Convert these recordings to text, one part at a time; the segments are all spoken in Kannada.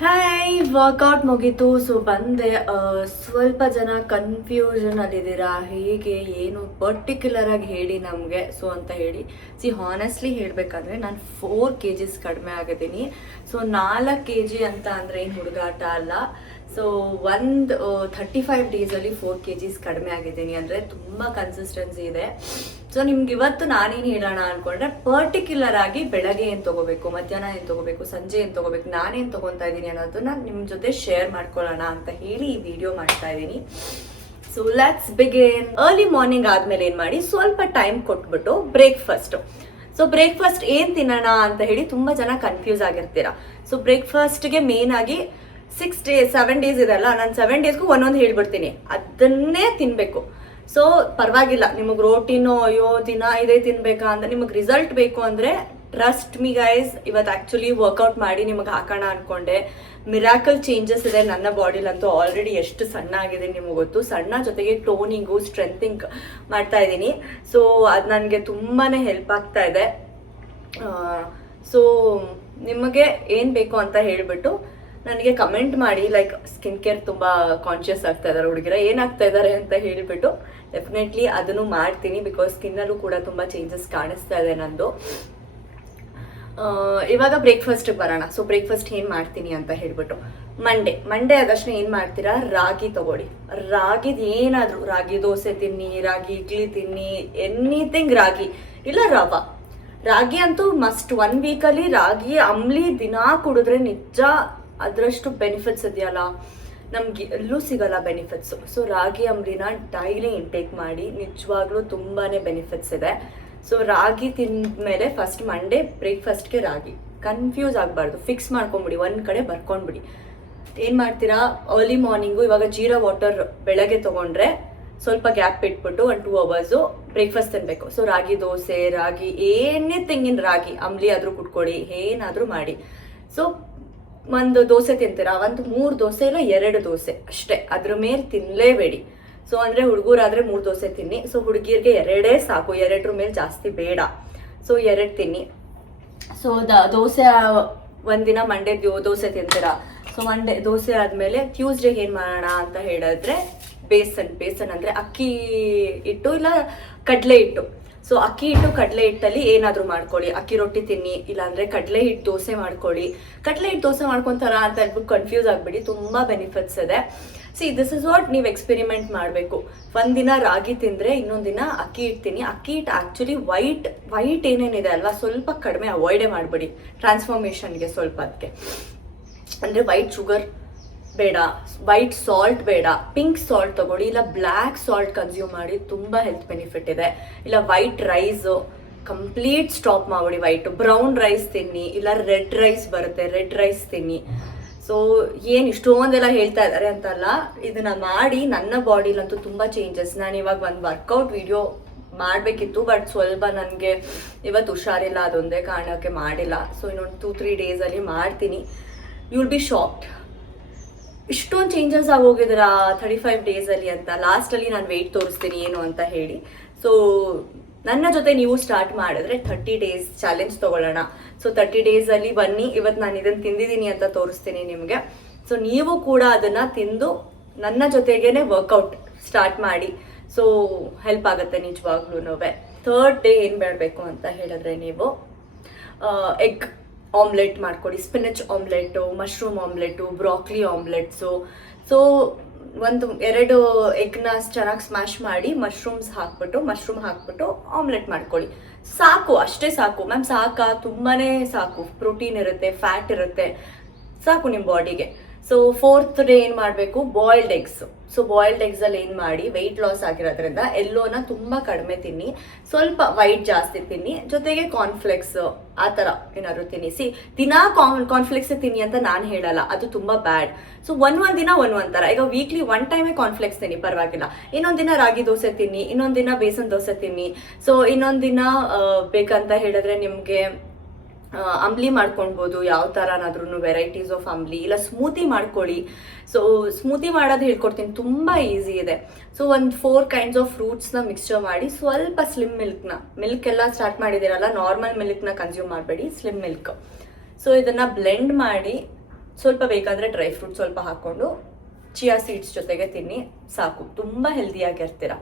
ಹಾಯ್, ವರ್ಕೌಟ್ ಮುಗೀತು. ಸೊ ಬಂದೆ. ಸ್ವಲ್ಪ ಜನ ಕನ್ಫ್ಯೂಷನ್ ಅಲ್ಲಿದ್ದೀರಾ, ಹೇಗೆ ಏನು ಪರ್ಟಿಕ್ಯುಲರ್ ಆಗಿ ಹೇಳಿ ನಮಗೆ ಸೊ ಅಂತ ಹೇಳಿ. ಹಾನೆಸ್ಟ್ಲಿ ಹೇಳಬೇಕಾದ್ರೆ ನಾನು 4 kgs ಕಡಿಮೆ ಆಗಿದ್ದೀನಿ. ಸೊ 4 kg ಅಂತ ಅಂದರೆ ಏನು ಹುಡುಗಾಟ ಅಲ್ಲ. ಸೊ 35 ಡೇಸಲ್ಲಿ 4 kgs ಕಡಿಮೆ ಆಗಿದ್ದೀನಿ ಅಂದರೆ ತುಂಬ ಕನ್ಸಿಸ್ಟೆನ್ಸಿ ಇದೆ. ಸೊ ನಿಮ್ಗೆ ಇವತ್ತು ನಾನೇನು ಹೇಳೋಣ ಅನ್ಕೊಂಡ್ರೆ, ಪರ್ಟಿಕ್ಯುಲರ್ ಆಗಿ ಬೆಳಗ್ಗೆ ಏನು ತೊಗೋಬೇಕು, ಮಧ್ಯಾಹ್ನ ಏನು ತೊಗೋಬೇಕು, ಸಂಜೆ ಏನು ತೊಗೋಬೇಕು, ನಾನೇನು ತೊಗೊತಾ ಇದ್ದೀನಿ ಅನ್ನೋದನ್ನ ನಿಮ್ಮ ಜೊತೆ ಶೇರ್ ಮಾಡ್ಕೊಳ್ಳೋಣ ಅಂತ ಹೇಳಿ ಈ ವಿಡಿಯೋ ಮಾಡ್ತಾ ಇದ್ದೀನಿ. So let's begin. Early morning ಆದಮೇಲೆ ಏನು ಮಾಡಿ, ಸ್ವಲ್ಪ ಟೈಮ್ ಕೊಟ್ಬಿಟ್ಟು ಬ್ರೇಕ್ಫಾಸ್ಟ್. ಸೊ ಬ್ರೇಕ್ಫಾಸ್ಟ್ ಏನು ತಿನ್ನೋಣ ಅಂತ ಹೇಳಿ ತುಂಬ ಜನ ಕನ್ಫ್ಯೂಸ್ ಆಗಿರ್ತೀರಾ. ಸೊ ಬ್ರೇಕ್ಫಾಸ್ಟ್ಗೆ ಮೇನ್ ಆಗಿ 7 ಡೇಸ್ ಇದೆಲ್ಲ, ನಾನು 7 ಡೇಸ್ಗೂ ಒಂದೊಂದು ಹೇಳ್ಬಿಡ್ತೀನಿ, ಅದನ್ನೇ ತಿನ್ನಬೇಕು. ಸೊ ಪರವಾಗಿಲ್ಲ, ನಿಮಗೆ ರೋಟಿನೋ ಅಯ್ಯೋ ದಿನ ಇದೇ ತಿನ್ಬೇಕಾ ಅಂತ ನಿಮಗೆ ರಿಸಲ್ಟ್ ಬೇಕು ಅಂದರೆ ಟ್ರಸ್ಟ್ ಮಿ ಗೈಸ್, ಇವತ್ತು ಆ್ಯಕ್ಚುಲಿ ವರ್ಕೌಟ್ ಮಾಡಿ ನಿಮಗೆ ಹಾಕೋಣ ಅಂದ್ಕೊಂಡೆ. ಮಿರಾಕಲ್ ಚೇಂಜಸ್ ಇದೆ ನನ್ನ ಬಾಡಿಲಂತೂ. ಆಲ್ರೆಡಿ ಎಷ್ಟು ಸಣ್ಣ ಆಗಿದೆ ನಿಮಗೆ ಗೊತ್ತು. ಸಣ್ಣ ಜೊತೆಗೆ ಟೋನಿಂಗು ಸ್ಟ್ರೆಂಥಿಂಗ್ ಮಾಡ್ತಾ ಇದ್ದೀನಿ. ಸೊ ಅದು ನನಗೆ ತುಂಬಾ ಹೆಲ್ಪ್ ಆಗ್ತಾ ಇದೆ. ಸೊ ನಿಮಗೆ ಏನು ಬೇಕು ಅಂತ ಹೇಳಿಬಿಟ್ಟು ನನಗೆ ಕಮೆಂಟ್ ಮಾಡಿ. ಲೈಕ್ ಸ್ಕಿನ್ ಕೇರ್ ತುಂಬ ಕಾನ್ಷಿಯಸ್ ಆಗ್ತಾ ಇದ್ದಾರೆ ಹುಡುಗಿರ, ಏನಾಗ್ತಾ ಇದ್ದಾರೆ ಅಂತ ಹೇಳಿಬಿಟ್ಟು ಡೆಫಿನೆಟ್ಲಿ ಅದನ್ನು ಮಾಡ್ತೀನಿ. ಬಿಕಾಸ್ ಸ್ಕಿನ್ನಲ್ಲೂ ಕೂಡ ತುಂಬ ಚೇಂಜಸ್ ಕಾಣಿಸ್ತಾ ಇದೆ ನಂದು. ಇವಾಗ ಬ್ರೇಕ್ಫಾಸ್ಟಿಗೆ ಬರೋಣ. ಸೊ ಬ್ರೇಕ್ಫಾಸ್ಟ್ ಏನು ಮಾಡ್ತೀನಿ ಅಂತ ಹೇಳ್ಬಿಟ್ಟು, ಮಂಡೇ ಆದಷ್ಟು ಏನು ಮಾಡ್ತೀರಾ, ರಾಗಿ ತಗೊಳ್ಳಿ. ರಾಗಿದು ಏನಾದರೂ, ರಾಗಿ ದೋಸೆ ತಿನ್ನಿ, ರಾಗಿ ಇಡ್ಲಿ ತಿನ್ನಿ, ಎನಿಥಿಂಗ್ ರಾಗಿ, ಇಲ್ಲ ರಾಗಿ ಅಂತೂ ಮಸ್ಟ್. 1 ವೀಕಲ್ಲಿ ರಾಗಿ ಅಂಬ್ಲಿ ದಿನ ಕುಡಿದ್ರೆ ನಿಜ ಅದರಷ್ಟು ಬೆನಿಫಿಟ್ಸ್ ಇದೆಯಲ್ಲ, ನಮ್ಗೆ ಎಲ್ಲೂ ಸಿಗಲ್ಲ ಬೆನಿಫಿಟ್ಸು. ಸೊ ರಾಗಿ ಅಂಬ್ಲಿನ ಡೈಲಿ ಇಂಟೇಕ್ ಮಾಡಿ, ನಿಜವಾಗ್ಲೂ ತುಂಬಾ ಬೆನಿಫಿಟ್ಸ್ ಇದೆ. ಸೊ ರಾಗಿ ತಿಂದಮೇಲೆ ಫಸ್ಟ್ ಮಂಡೇ ಬ್ರೇಕ್ಫಾಸ್ಟ್ಗೆ ರಾಗಿ. ಕನ್ಫ್ಯೂಸ್ ಆಗಬಾರ್ದು, ಫಿಕ್ಸ್ ಮಾಡ್ಕೊಂಬಿಡಿ, ಒಂದು ಕಡೆ ಬರ್ಕೊಂಡ್ಬಿಡಿ. ಏನು ಮಾಡ್ತೀರಾ, ಅರ್ಲಿ ಮಾರ್ನಿಂಗು ಇವಾಗ ಜೀರಾ ವಾಟರ್ ಬೆಳಗ್ಗೆ ತೊಗೊಂಡ್ರೆ ಸ್ವಲ್ಪ ಗ್ಯಾಪ್ ಇಟ್ಬಿಟ್ಟು 1-2 ಅವರ್ಸು ಬ್ರೇಕ್ಫಾಸ್ಟ್ ತಿನ್ನಬೇಕು. ಸೊ ರಾಗಿ ದೋಸೆ, ರಾಗಿ ಏನಿಥಿಂಗ್ ಇನ್ ರಾಗಿ ಅಂಬ್ಲಿ ಆದರೂ ಕುಟ್ಕೊಳ್ಳಿ, ಏನಾದರೂ ಮಾಡಿ. ಸೊ ಒಂದು ದೋಸೆ ತಿಂತೀರಾ, ಒಂದು 3 ದೋಸೆ ಇಲ್ಲ 2 ದೋಸೆ ಅಷ್ಟೇ, ಅದ್ರ ಮೇಲೆ ತಿನ್ನಲೇಬೇಡಿ. ಸೊ ಅಂದರೆ ಹುಡುಗರಾದರೆ 3 ದೋಸೆ ತಿನ್ನಿ. ಸೊ ಹುಡುಗಿರಿಗೆ 2 ಸಾಕು, 2 ಮೇಲೆ ಜಾಸ್ತಿ ಬೇಡ. ಸೊ 2 ತಿನ್ನಿ. ಸೊ ದೋಸೆ ಒಂದಿನ ಮಂಡೇ ದೋಸೆ ತಿಂತೀರಾ. ಸೊ ಮಂಡೇ ದೋಸೆ ಆದಮೇಲೆ ಟ್ಯೂಸ್ಡೇ ಏನು ಮಾಡೋಣ ಅಂತ ಹೇಳಿದ್ರೆ, ಬೇಸನ್ ಅಂದರೆ ಅಕ್ಕಿ ಹಿಟ್ಟು ಇಲ್ಲ ಕಡಲೆ ಹಿಟ್ಟು. ಸೊ ಅಕ್ಕಿ ಹಿಟ್ಟು ಕಡಲೆ ಹಿಟ್ಟಲ್ಲಿ ಏನಾದರೂ ಮಾಡ್ಕೊಳ್ಳಿ. ಅಕ್ಕಿ ರೊಟ್ಟಿ ತಿನ್ನಿ, ಇಲ್ಲಾಂದರೆ ಕಡಲೆ ಹಿಟ್ಟು ದೋಸೆ ಮಾಡ್ಕೊಳ್ಳಿ. ಕಡಲೆ ಹಿಟ್ಟು ದೋಸೆ ಮಾಡ್ಕೊತಾರ ಅಂತ ಹೇಳ್ಬಿಟ್ಟು ಕನ್ಫ್ಯೂಸ್ ಆಗಿಬಿಡಿ, ತುಂಬ ಬೆನಿಫಿಟ್ಸ್ ಇದೆ. ದಿಸ್ ಇಸ್ ವಾಟ್ ನೀವು ಎಕ್ಸ್ಪೆರಿಮೆಂಟ್ ಮಾಡಬೇಕು. ಒಂದಿನ ರಾಗಿ ತಿಂದರೆ ಇನ್ನೊಂದು ದಿನ ಅಕ್ಕಿ ಹಿಟ್ಟು ತಿನ್ನಿ. ಅಕ್ಕಿ ಹಿಟ್ಟು ಆ್ಯಕ್ಚುಲಿ ವೈಟ್ ಏನೇನಿದೆ ಅಲ್ವಾ, ಸ್ವಲ್ಪ ಕಡಿಮೆ ಅವಾಯ್ಡೇ ಮಾಡಿಬಿಡಿ ಟ್ರಾನ್ಸ್ಫಾರ್ಮೇಷನ್ಗೆ. ಸ್ವಲ್ಪ ಅದಕ್ಕೆ ಅಂದರೆ ವೈಟ್ ಶುಗರ್ ಬೇಡ, ವೈಟ್ ಸಾಲ್ಟ್ ಬೇಡ, ಪಿಂಕ್ ಸಾಲ್ಟ್ ತಗೊಳ್ಳಿ, ಇಲ್ಲ ಬ್ಲ್ಯಾಕ್ ಸಾಲ್ಟ್ ಕನ್ಸ್ಯೂಮ್ ಮಾಡಿ, ತುಂಬ ಹೆಲ್ತ್ ಬೆನಿಫಿಟ್ ಇದೆ. ಇಲ್ಲ ವೈಟ್ ರೈಸು ಕಂಪ್ಲೀಟ್ ಸ್ಟಾಪ್ ಮಾಡಿಬಿಡಿ. ಬ್ರೌನ್ ರೈಸ್ ತಿನ್ನಿ, ಇಲ್ಲ ರೆಡ್ ರೈಸ್ ಬರುತ್ತೆ, ರೆಡ್ ರೈಸ್ ತಿನ್ನಿ. ಸೊ ಏನು ಇಷ್ಟೊಂದೆಲ್ಲ ಹೇಳ್ತಾ ಇದ್ದಾರೆ ಅಂತಲ್ಲ, ಇದನ್ನ ಮಾಡಿ ನನ್ನ ಬಾಡಿಲಂತೂ ತುಂಬ ಚೇಂಜಸ್. ನಾನು ಇವಾಗ ಒಂದು ವರ್ಕೌಟ್ ವಿಡಿಯೋ ಮಾಡಬೇಕಿತ್ತು, ಬಟ್ ಸ್ವಲ್ಪ ನನಗೆ ಇವತ್ತು ಹುಷಾರಿಲ್ಲ, ಅದೊಂದೇ ಕಾರಣಕ್ಕೆ ಮಾಡಿಲ್ಲ. ಸೊ ಇನ್ನೊಂದು 2-3 ಡೇಸಲ್ಲಿ ಮಾಡ್ತೀನಿ. ಯು ವಿಲ್ ಬಿ ಶಾಕ್ಡ್, ಇಷ್ಟೊಂದು ಚೇಂಜಸ್ ಆಗೋಗಿದ್ದೀರಾ 35 ಡೇಸಲ್ಲಿ ಅಂತ. ಲಾಸ್ಟಲ್ಲಿ ನಾನು ವೆಯ್ಟ್ ತೋರಿಸ್ತೀನಿ ಏನು ಅಂತ ಹೇಳಿ. ಸೊ ನನ್ನ ಜೊತೆ ನೀವು ಸ್ಟಾರ್ಟ್ ಮಾಡಿದ್ರೆ 30 ಡೇಸ್ ಚಾಲೆಂಜ್ ತೊಗೊಳ್ಳೋಣ. ಸೊ 30 ಡೇಸಲ್ಲಿ ಬನ್ನಿ, ಇವತ್ತು ನಾನು ಇದನ್ನು ತಿಂದಿದ್ದೀನಿ ಅಂತ ತೋರಿಸ್ತೀನಿ ನಿಮಗೆ. ಸೊ ನೀವು ಕೂಡ ಅದನ್ನು ತಿಂದು ನನ್ನ ಜೊತೆಗೇ ವರ್ಕೌಟ್ ಸ್ಟಾರ್ಟ್ ಮಾಡಿ. ಸೊ ಹೆಲ್ಪ್ ಆಗುತ್ತೆ ನಿಜವಾಗ್ಲೂ. 3rd ಡೇ ಏನು ಮಾಡಬೇಕು ಅಂತ ಹೇಳಿದ್ರೆ, ನೀವು ಎಗ್ ಆಮ್ಲೆಟ್ ಮಾಡ್ಕೊಡಿ. Spinach omelette, mushroom omelette, broccoli omelettes. So 1-2 ಎಗ್ನ ಚೆನ್ನಾಗಿ ಸ್ಮ್ಯಾಶ್ ಮಾಡಿ ಮಶ್ರೂಮ್ ಹಾಕ್ಬಿಟ್ಟು ಆಮ್ಲೆಟ್ ಮಾಡ್ಕೊಳ್ಳಿ. ಸಾಕು, ಅಷ್ಟೇ ಸಾಕು. ಮ್ಯಾಮ್ ಸಾಕಾ? ತುಂಬಾ ಸಾಕು. ಪ್ರೋಟೀನ್ ಇರುತ್ತೆ, ಫ್ಯಾಟ್ ಇರುತ್ತೆ, ಸಾಕು ನಿಮ್ಮ ಬಾಡಿಗೆ. ಸೊ 4th ಡೇ ಏನು ಮಾಡಬೇಕು, ಬಾಯ್ಲ್ಡ್ ಎಗ್ಸ್. ಸೊ ಬಾಯ್ಲ್ಡ್ ಎಗ್ಸಲ್ಲಿ ಏನು ಮಾಡಿ, ವೆಯ್ಟ್ ಲಾಸ್ ಆಗಿರೋದ್ರಿಂದ ಎಲ್ಲೋನ ತುಂಬ ಕಡಿಮೆ ತಿನ್ನಿ, ಸ್ವಲ್ಪ ವೈಟ್ ಜಾಸ್ತಿ ತಿನ್ನಿ, ಜೊತೆಗೆ ಕಾರ್ನ್ಫ್ಲೆಕ್ಸ್ ಆ ಥರ ಏನಾದ್ರು ತಿನ್ನಿಸಿ. ದಿನ ಕಾರ್ನ್ಫ್ಲೆಕ್ಸ್ ತಿನ್ನಿ ಅಂತ ನಾನು ಹೇಳಲ್ಲ, ಅದು ತುಂಬ ಬ್ಯಾಡ್. ಸೊ ಒಂದೊಂದು ದಿನ ಒಂದೊಂದು ಥರ. ಈಗ ವೀಕ್ಲಿ 1 ಟೈಮೇ ಕಾರ್ನ್ಫ್ಲೆಕ್ಸ್ ತಿನ್ನಿ, ಪರವಾಗಿಲ್ಲ. ಇನ್ನೊಂದು ದಿನ ರಾಗಿ ದೋಸೆ ತಿನ್ನಿ, ಇನ್ನೊಂದು ದಿನ ಬೇಸನ್ ದೋಸೆ ತಿನ್ನಿ. ಸೊ ಇನ್ನೊಂದು ದಿನ ಬೇಕಂತ ಹೇಳಿದ್ರೆ ನಿಮಗೆ ಅಂಬ್ಲಿ ಮಾಡ್ಕೊಳ್ಬೋದು, ಯಾವ ಥರನಾದ್ರೂ ವೆರೈಟೀಸ್ ಆಫ್ ಅಂಬ್ಲಿ, ಇಲ್ಲ ಸ್ಮೂತಿ ಮಾಡ್ಕೊಳ್ಳಿ. ಸೊ ಸ್ಮೂತಿ ಮಾಡೋದು ಹೇಳ್ಕೊಡ್ತೀನಿ, ತುಂಬ ಈಸಿ ಇದೆ. ಸೊ ಒಂದು 4 kinds ಆಫ್ ಫ್ರೂಟ್ಸ್ನ ಮಿಕ್ಸ್ಚರ್ ಮಾಡಿ, ಸ್ವಲ್ಪ ಸ್ಲಿಮ್ ಮಿಲ್ಕ್ ಎಲ್ಲ ಸ್ಟಾರ್ಟ್ ಮಾಡಿದ್ದೀರಲ್ಲ, ನಾರ್ಮಲ್ ಮಿಲ್ಕ್ನ ಕನ್ಸ್ಯೂಮ್ ಮಾಡಬೇಡಿ, ಸ್ಲಿಮ್ ಮಿಲ್ಕ್. ಸೊ ಇದನ್ನು ಬ್ಲೆಂಡ್ ಮಾಡಿ ಸ್ವಲ್ಪ ಬೇಕಾದರೆ ಡ್ರೈ ಫ್ರೂಟ್ ಸ್ವಲ್ಪ ಹಾಕ್ಕೊಂಡು ಚಿಯಾ ಸೀಡ್ಸ್ ಜೊತೆಗೆ ತಿನ್ನಿ ಸಾಕು, ತುಂಬ ಹೆಲ್ದಿಯಾಗಿರ್ತೀರ.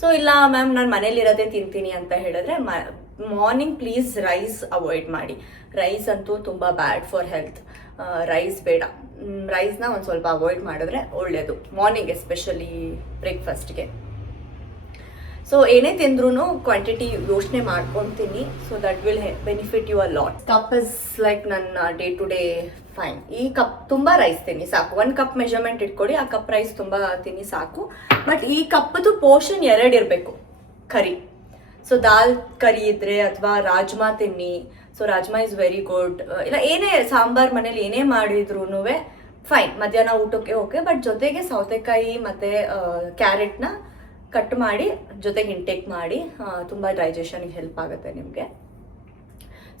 ಸೊ ಇಲ್ಲ ಮ್ಯಾಮ್ ನಾನು ಮನೇಲಿರೋದೇ ತಿಂತೀನಿ ಅಂತ ಹೇಳಿದ್ರೆ ಮಾರ್ನಿಂಗ್ ಪ್ಲೀಸ್ ರೈಸ್ ಅವಾಯ್ಡ್ ಮಾಡಿ. ರೈಸ್ ಅಂತೂ ತುಂಬ ಬ್ಯಾಡ್ ಫಾರ್ ಹೆಲ್ತ್. ರೈಸ್ ಬೇಡ, ರೈಸ್ನ ಒಂದು ಸ್ವಲ್ಪ ಅವಾಯ್ಡ್ ಮಾಡಿದ್ರೆ ಒಳ್ಳೆಯದು ಮಾರ್ನಿಂಗ್, ಎಸ್ಪೆಷಲಿ ಬ್ರೇಕ್ಫಾಸ್ಟ್ಗೆ. ಸೊ ಏನೇ ತಿಂದ್ರೂ ಕ್ವಾಂಟಿಟಿ ಯೋಚನೆ ಮಾಡ್ಕೊತೀನಿ. So that will benefit you a lot. Cup is like ನನ್ನ ಡೇ ಟು ಡೇ ಫೈನ್. ಈ ಕಪ್ ತುಂಬ ರೈಸ್ ತಿನ್ನಿ ಸಾಕು. 1 ಕಪ್ ಮೆಜರ್ಮೆಂಟ್ ಇಟ್ಕೊಡಿ, ಆ ಕಪ್ ರೈಸ್ ತುಂಬ ತಿನ್ನಿ ಸಾಕು. ಬಟ್ ಈ ಕಪ್ಪದು ಪೋರ್ಷನ್ 2 ಇರಬೇಕು ಕರಿ. ಸೊ ದಾಲ್ ಕರಿ ಇದ್ರೆ ಅಥವಾ ರಾಜ್ಮಾ ತಿನ್ನಿ. So rajma is very good. ಇಲ್ಲ ಏನೇ ಸಾಂಬಾರ್ ಮನೇಲಿ ಏನೇ ಮಾಡಿದ್ರು ಫೈನ್, ಮಧ್ಯಾಹ್ನ ಊಟಕ್ಕೆ ಓಕೆ. ಬಟ್ ಜೊತೆಗೆ ಸೌತೆಕಾಯಿ ಮತ್ತು ಕ್ಯಾರೆಟ್ನ ಕಟ್ ಮಾಡಿ ಜೊತೆಗೆ ಇಂಟೇಕ್ ಮಾಡಿ, ತುಂಬ ಡೈಜೆಷನ್ಗೆ ಹೆಲ್ಪ್ ಆಗುತ್ತೆ ನಿಮಗೆ.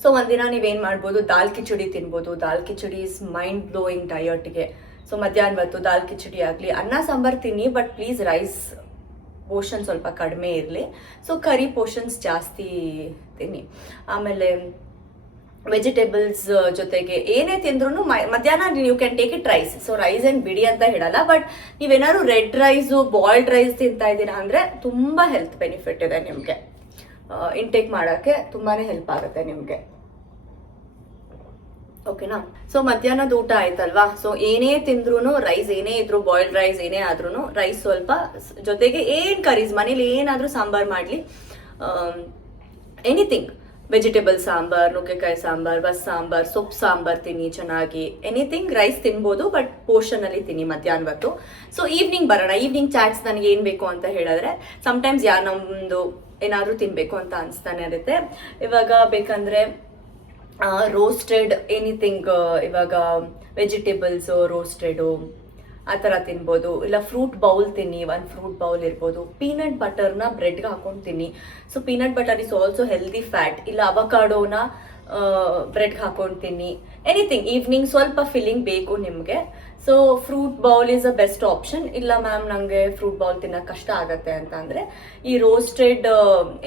ಸೊ ಒಂದಿನ ನೀವೇನು ಮಾಡ್ಬೋದು, ದಾಲ್ ಕಿಚಡಿ ತಿನ್ಬೋದು. Dal khichdi is mind blowing ಡಯಟ್ಗೆ. ಸೊ ಮಧ್ಯಾಹ್ನ ಹೊತ್ತು ದಾಲ್ ಕಿಚಡಿ ಆಗಲಿ, ಅನ್ನ ಸಾಂಬಾರು ತಿನ್ನಿ, ಬಟ್ ಪ್ಲೀಸ್ ರೈಸ್ ಪೋರ್ಷನ್ ಸ್ವಲ್ಪ ಕಡಿಮೆ ಇರಲಿ. ಸೊ ಕರಿ ಪೋರ್ಷನ್ಸ್ ಜಾಸ್ತಿ ತಿನ್ನಿ. ಆಮೇಲೆ ವೆಜಿಟೇಬಲ್ಸ್ ಜೊತೆಗೆ ಏನೇ ತಿಂದ್ರೂ ಮಧ್ಯಾಹ್ನ you can take it rice. So rice ಏನು ಬಿಡಿ ಅಂತ ಹೇಳಲ್ಲ, ಬಟ್ ನೀವೇನಾದ್ರು ರೆಡ್ ರೈಸು ಬಾಯ್ಲ್ಡ್ ರೈಸ್ ತಿಂತಾ ಇದ್ದೀರಾ ಅಂದರೆ ತುಂಬ ಹೆಲ್ತ್ ಬೆನಿಫಿಟ್ ಇದೆ ನಿಮಗೆ. ಇಂಟೇಕ್ ಮಾಡೋಕ್ಕೆ ತುಂಬಾ ಹೆಲ್ಪ್ ಆಗುತ್ತೆ ನಿಮಗೆ. ಓಕೆನಾ? ಸೊ ಮಧ್ಯಾಹ್ನದ ಊಟ ಆಯ್ತಲ್ವಾ? ಸೊ ಏನೇ ತಿಂದ್ರೂ ರೈಸ್, ಏನೇ ಇದ್ರು ಬಾಯ್ಲ್ಡ್ ರೈಸ್ ಏನೇ ಆದ್ರೂ ರೈಸ್ ಸ್ವಲ್ಪ ಜೊತೆಗೆ ಏನು ಕರೀಸ್ ಮನೇಲಿ ಏನಾದರೂ ಸಾಂಬಾರು ಮಾಡಲಿ, ಎನಿಥಿಂಗ್, ವೆಜಿಟೇಬಲ್ ಸಾಂಬಾರ್, ನುಗ್ಗೆಕಾಯಿ ಸಾಂಬಾರ್, ಬಸ್ ಸಾಂಬಾರ್, ಸೊಪ್ಪು ಸಾಂಬಾರ್ ತಿನ್ನಿ ಚೆನ್ನಾಗಿ. ಎನಿಥಿಂಗ್ ರೈಸ್ ತಿನ್ಬೋದು, ಬಟ್ ಪೋರ್ಷನಲ್ಲಿ ತಿನ್ನಿ ಮಧ್ಯಾಹ್ನ ಹೊತ್ತು. ಸೊ ಈವ್ನಿಂಗ್ ಬರೋಣ. ಈವ್ನಿಂಗ್ ಚಾಟ್ಸ್ ನನಗೆ ಏನು ಬೇಕು ಅಂತ ಹೇಳಿದ್ರೆ, ಸಮ್ಟೈಮ್ಸ್ ನಮ್ಮದು ಏನಾದರೂ ತಿನ್ನಬೇಕು ಅಂತ ಅನಿಸ್ತಾನೆ ಇರುತ್ತೆ. ಇವಾಗ ಬೇಕಂದರೆ ರೋಸ್ಟೆಡ್ ಎನಿಥಿಂಗ್, ಇವಾಗ ವೆಜಿಟೇಬಲ್ಸು ರೋಸ್ಟೆಡು ಆ ಥರ ತಿನ್ಬೋದು. ಇಲ್ಲ ಫ್ರೂಟ್ ಬೌಲ್ ತಿನ್ನಿ, 1 ಫ್ರೂಟ್ ಬೌಲ್ ಇರ್ಬೋದು. ಪೀನಟ್ ಬಟರ್ನ ಬ್ರೆಡ್ಗೆ ಹಾಕೊಂಡು ತಿನ್ನಿ. So peanut butter is also healthy fat. ಇಲ್ಲ ಅವಕಾಡೋನ ಬ್ರೆಡ್ಗೆ ಹಾಕೊಂಡು ತಿನ್ನಿ. ಎನಿಥಿಂಗ್ ಈವ್ನಿಂಗ್ ಸ್ವಲ್ಪ ಫಿಲ್ಲಿಂಗ್ ಬೇಕು ನಿಮಗೆ. So fruit bowl is a best option. ಇಲ್ಲ ಮ್ಯಾಮ್ ನನಗೆ ಫ್ರೂಟ್ ಬೌಲ್ ತಿನ್ನೋಕೆ ಕಷ್ಟ ಆಗುತ್ತೆ ಅಂತ ಅಂದರೆ ಈ ರೋಸ್ಟೆಡ್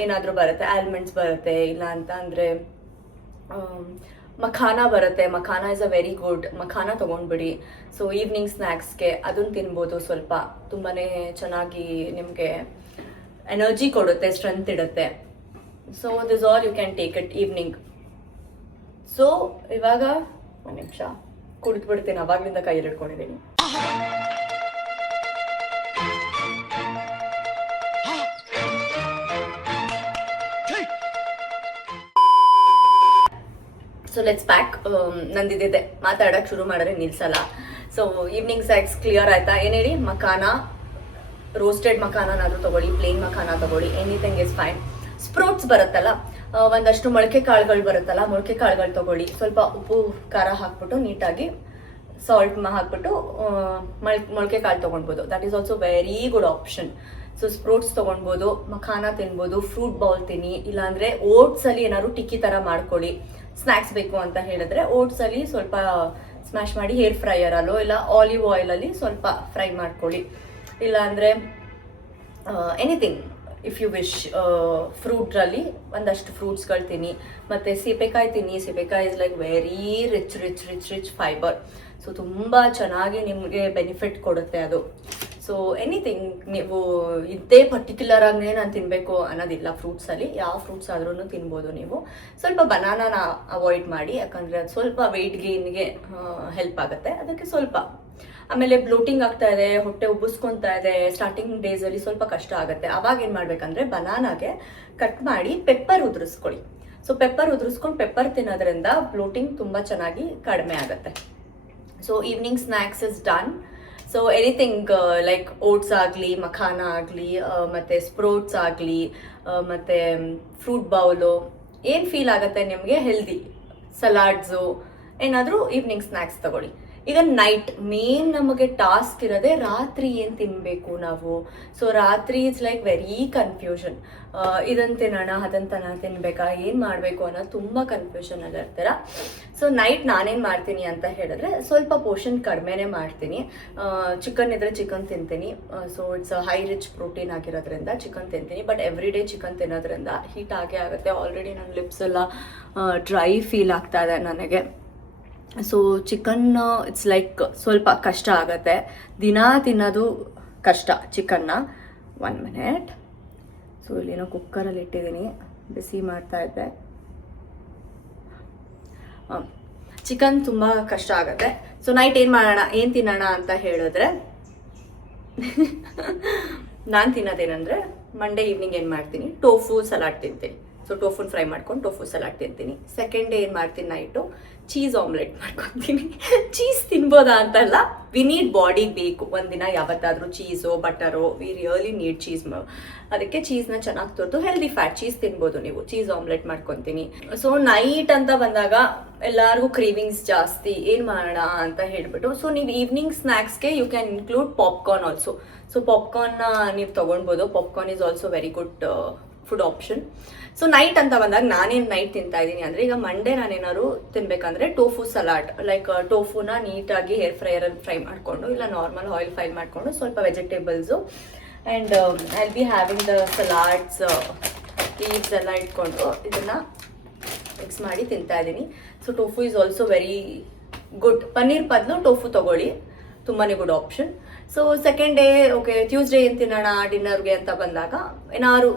ಏನಾದರೂ ಬರುತ್ತೆ, ಆಲ್ಮಂಡ್ಸ್ ಬರುತ್ತೆ, ಇಲ್ಲ ಅಂತ ಅಂದರೆ ಮಖಾನ ಬರುತ್ತೆ. Makhana is a very good. Makhana ತೊಗೊಂಡ್ಬಿಡಿ. ಸೊ ಈವ್ನಿಂಗ್ ಸ್ನ್ಯಾಕ್ಸ್ಗೆ ಅದನ್ನು ತಿನ್ಬೋದು. ಸ್ವಲ್ಪ ತುಂಬಾ ಚೆನ್ನಾಗಿ ನಿಮಗೆ ಎನರ್ಜಿ ಕೊಡುತ್ತೆ, ಸ್ಟ್ರೆಂತ್ ಇಡುತ್ತೆ. So this all you can take it evening. So ಇವಾಗ 1 ನಿಮಿಷ ಕುಡಿದ್ಬಿಡ್ತೀನಿ, ಅವಾಗಲಿಂದ ಕೈ ಹಿಡ್ಕೊಂಡಿದ್ದೀನಿ. So let's back. ನಂದಿದೆ ಮಾತಾಡೋಕ್ಕೆ ಶುರು ಮಾಡಿದ್ರೆ ನಿಲ್ಸಲ್ಲ. ಸೊ ಈವ್ನಿಂಗ್ ಸ್ನ್ಯಾಕ್ಸ್ ಕ್ಲಿಯರ್ ಆಯ್ತಾ? ಏನು ಹೇಳಿ, ಮಖಾನ, ರೋಸ್ಟೆಡ್ ಮಖಾನನಾದರೂ ತೊಗೊಳ್ಳಿ, ಪ್ಲೇನ್ ಮಖಾನ ತೊಗೊಳ್ಳಿ, ಎನಿಥಿಂಗ್ ಇಸ್ ಫೈನ್. ಸ್ಪ್ರೌಟ್ಸ್ ಬರುತ್ತಲ್ಲ, ಒಂದಷ್ಟು ಮೊಳಕೆ ಕಾಳುಗಳು ಬರುತ್ತಲ್ಲ, ಮೊಳಕೆ ಕಾಳುಗಳು ತೊಗೊಳ್ಳಿ. ಸ್ವಲ್ಪ ಉಪ್ಪು ಖಾರ ಹಾಕ್ಬಿಟ್ಟು ನೀಟಾಗಿ ಸಾಲ್ಟ್ ಹಾಕ್ಬಿಟ್ಟು ಮೊಳಕೆ ಕಾಳು ತೊಗೊಳ್ಬೋದು. That is also very good option. So sprouts ತೊಗೊಳ್ಬೋದು, ಮಖಾನ ತಿನ್ಬೋದು, ಫ್ರೂಟ್ ಬೌಲ್ ತಿನ್ನಿ. ಇಲ್ಲಾಂದರೆ ಓಟ್ಸಲ್ಲಿ ಏನಾದ್ರು ಟಿಕ್ಕಿ ಥರ ಮಾಡ್ಕೊಳ್ಳಿ. ಸ್ನ್ಯಾಕ್ಸ್ ಬೇಕು ಅಂತ ಹೇಳಿದ್ರೆ ಓಟ್ಸಲ್ಲಿ ಸ್ವಲ್ಪ ಸ್ಮ್ಯಾಶ್ ಮಾಡಿ ಹೇರ್ ಫ್ರೈಯರಲ್ಲೋ ಇಲ್ಲ ಆಲಿವ್ ಆಯಿಲಲ್ಲಿ ಸ್ವಲ್ಪ ಫ್ರೈ ಮಾಡ್ಕೊಳ್ಳಿ. ಇಲ್ಲಾಂದರೆ ಎನಿಥಿಂಗ್ ಇಫ್ ಯು ವಿಶ್. ಫ್ರೂಟ್ರಲ್ಲಿ ಒಂದಷ್ಟು ಫ್ರೂಟ್ಸ್ಗಳು ತಿನ್ನಿ. ಮತ್ತು ಸೀಬೆಕಾಯಿ ತಿನ್ನಿ. ಸೀಬೆಕಾಯಿ is like very rich fibre. So ತುಂಬ ಚೆನ್ನಾಗಿ ನಿಮಗೆ ಬೆನಿಫಿಟ್ ಕೊಡುತ್ತೆ ಅದು. ಸೊ ಎನಿಥಿಂಗ್, ನೀವು ಇದೇ ಪರ್ಟಿಕ್ಯುಲರ್ ಆಗಿ ನಾನು ತಿನ್ನಬೇಕು ಅನ್ನೋದಿಲ್ಲ. ಫ್ರೂಟ್ಸಲ್ಲಿ ಯಾವ ಫ್ರೂಟ್ಸ್ ಆದ್ರೂ ತಿನ್ಬೋದು ನೀವು. ಸ್ವಲ್ಪ ಬನಾನಾನ ಅವಾಯ್ಡ್ ಮಾಡಿ, ಯಾಕಂದರೆ ಅದು ಸ್ವಲ್ಪ ವೆಯ್ಟ್ ಗೇನ್ಗೆ ಹೆಲ್ಪ್ ಆಗುತ್ತೆ. ಅದಕ್ಕೆ ಸ್ವಲ್ಪ. ಆಮೇಲೆ ಬ್ಲೋಟಿಂಗ್ ಆಗ್ತಾ ಇದೆ, ಹೊಟ್ಟೆ ಉಬ್ಬಿಸ್ಕೊತಾ ಇದೆ, ಸ್ಟಾರ್ಟಿಂಗ್ ಡೇಸಲ್ಲಿ ಸ್ವಲ್ಪ ಕಷ್ಟ ಆಗುತ್ತೆ. ಅವಾಗ ಏನು ಮಾಡಬೇಕಂದ್ರೆ ಬನಾನಾಗೆ ಕಟ್ ಮಾಡಿ ಪೆಪ್ಪರ್ ಉದುರಿಸ್ಕೊಳ್ಳಿ. ಸೊ ಪೆಪ್ಪರ್ ಉದುರಿಸ್ಕೊಂಡು ಪೆಪ್ಪರ್ ತಿನ್ನೋದ್ರಿಂದ ಬ್ಲೋಟಿಂಗ್ ತುಂಬ ಚೆನ್ನಾಗಿ ಕಡಿಮೆ ಆಗುತ್ತೆ. So evening snacks is done. So anything like oats ಆಗಲಿ, ಮಖಾನ ಆಗಲಿ, ಮತ್ತು ಸ್ಪ್ರೌಟ್ಸ್ ಆಗಲಿ, ಮತ್ತು ಫ್ರೂಟ್ ಬೌಲು, ಏನು ಫೀಲ್ ಆಗುತ್ತೆ ನಿಮಗೆ ಹೆಲ್ದಿ, ಸಲಾಡ್ಸು ಏನಾದರೂ ಈವ್ನಿಂಗ್ ಸ್ನ್ಯಾಕ್ಸ್ ತಗೊಳ್ಳಿ. ಈಗ ನೈಟ್ ಮೇನ್ ನಮಗೆ ಟಾಸ್ಕ್ ಇರೋದೇ ರಾತ್ರಿ ಏನು ತಿನ್ನಬೇಕು ನಾವು. ಸೊ ರಾತ್ರಿ ಇಟ್ಸ್ ಲೈಕ್ ವೆರಿ ಕನ್ಫ್ಯೂಷನ್. ಇದನ್ನು ತಿನ್ನೋಣ, ಅದನ್ನು ತಿನ್ನಬೇಕಾ, ಏನು ಮಾಡಬೇಕು ಅನ್ನೋದು ತುಂಬ ಕನ್ಫ್ಯೂಷನಲ್ಲಿ ಇರ್ತೀರ. ಸೊ ನೈಟ್ ನಾನೇನು ಮಾಡ್ತೀನಿ ಅಂತ ಹೇಳಿದ್ರೆ ಸ್ವಲ್ಪ ಪೋರ್ಷನ್ ಕಡಿಮೆನೇ ಮಾಡ್ತೀನಿ. ಚಿಕನ್ ಇದ್ದರೆ ಚಿಕನ್ ತಿಂತೀನಿ. So it's high rich protein ಆಗಿರೋದ್ರಿಂದ ಚಿಕನ್ ತಿಂತೀನಿ. ಬಟ್ ಎವ್ರಿ ಡೇ ಚಿಕನ್ ತಿನ್ನೋದ್ರಿಂದ ಹೀಟ್ ಆಗೇ ಆಗುತ್ತೆ. ಆಲ್ರೆಡಿ ನನ್ನ ಲಿಪ್ಸ್ ಎಲ್ಲ ಡ್ರೈ ಫೀಲ್ ಆಗ್ತಾ ಇದೆ ನನಗೆ. ಸೊ ಚಿಕನ್ ಇಟ್ಸ್ ಲೈಕ್ ಸ್ವಲ್ಪ ಕಷ್ಟ ಆಗುತ್ತೆ, ದಿನ ತಿನ್ನೋದು ಕಷ್ಟ ಚಿಕನ್ನ. 1 ಮಿನಿಟ್. ಸೊ ಇಲ್ಲೇನೋ ಕುಕ್ಕರಲ್ಲಿ ಇಟ್ಟಿದ್ದೀನಿ, ಬಿಸಿ ಮಾಡ್ತಾ ಇದ್ದೆ. ಚಿಕನ್ ತುಂಬ ಕಷ್ಟ ಆಗುತ್ತೆ. ಸೊ ನೈಟ್ ಏನು ಮಾಡೋಣ, ಏನು ತಿನ್ನೋಣ ಅಂತ ಹೇಳಿದ್ರೆ ನಾನು ತಿನ್ನೋದೇನೆಂದರೆ ಮಂಡೇ ಈವ್ನಿಂಗ್ ಏನು ಮಾಡ್ತೀನಿ, ಟೋಫು ಸಲಾಡ್ ತಿಂತೀನಿ. ಸೊ ಟೋಫುನ ಫ್ರೈ ಮಾಡ್ಕೊಂಡು ಟೋಫು ಸಲಾಡ್ ತಿಂತೀನಿ. ಸೆಕೆಂಡ್ ಡೇ ಏನು ಮಾಡ್ತೀನಿ, ನೈಟು ಚೀಸ್ ಆಮ್ಲೆಟ್ ಮಾಡ್ಕೊತೀನಿ. ಚೀಸ್ ತಿನ್ಬೋದಾ ಅಂತಲ್ಲ, ವಿ ನೀಡ್ ಬಾಡಿಗೆ ಬೇಕು ಒಂದಿನ ಯಾವತ್ತಾದರೂ cheese butter, we really need cheese. ಅದಕ್ಕೆ ಚೀಸ್ನ ಚೆನ್ನಾಗಿ ತೊರೆದು ಹೆಲ್ದಿ ಫ್ಯಾಟ್ ಚೀಸ್ ತಿನ್ಬೋದು ನೀವು. ಚೀಸ್ ಆಮ್ಲೆಟ್ ಮಾಡ್ಕೊತೀನಿ. ಸೊ ನೈಟ್ ಅಂತ ಬಂದಾಗ ಎಲ್ಲರಿಗೂ ಕ್ರೇವಿಂಗ್ಸ್ ಜಾಸ್ತಿ, ಏನು ಮಾಡೋಣ ಅಂತ ಹೇಳ್ಬಿಟ್ಟು, ಸೊ ನೀವು ಈವ್ನಿಂಗ್ ಸ್ನ್ಯಾಕ್ಸ್ಗೆ you can include popcorn also. So ಪಾಪ್ಕಾರ್ನ್ನ ನೀವು ತೊಗೊಳ್ಬೋದು. Popcorn is also very good food option. So night ಅಂತ ಬಂದಾಗ ನಾನೇನು ನೈಟ್ ತಿಂತಾ ಇದ್ದೀನಿ ಅಂದರೆ, ಈಗ ಮಂಡೇ ನಾನೇನಾದ್ರು ತಿನ್ಬೇಕಂದ್ರೆ ಟೋಫು ಸಲಾಡ್, ಲೈಕ್ ಟೋಫುನ ನೀಟಾಗಿ ಏರ್ ಫ್ರೈಯರಲ್ಲಿ ಫ್ರೈ ಮಾಡಿಕೊಂಡು ಇಲ್ಲ ನಾರ್ಮಲ್ ಆಯಿಲ್ ಫ್ರೈ ಮಾಡಿಕೊಂಡು ಸ್ವಲ್ಪ vegetables and I will be having the salads leaves ಎಲ್ಲ ಇಟ್ಕೊಂಡು ಇದನ್ನು ಮಿಕ್ಸ್ ಮಾಡಿ ತಿಂತಾ ಇದ್ದೀನಿ. So tofu is also very good. Paneer ಬದಲು ಟೋಫು ತೊಗೊಳ್ಳಿ, ತುಂಬಾ good option. So second day okay, Tuesday ಏನು ತಿನ್ನೋಣ ಡಿನ್ನರ್ಗೆ ಅಂತ ಬಂದಾಗ ಏನಾದ್ರು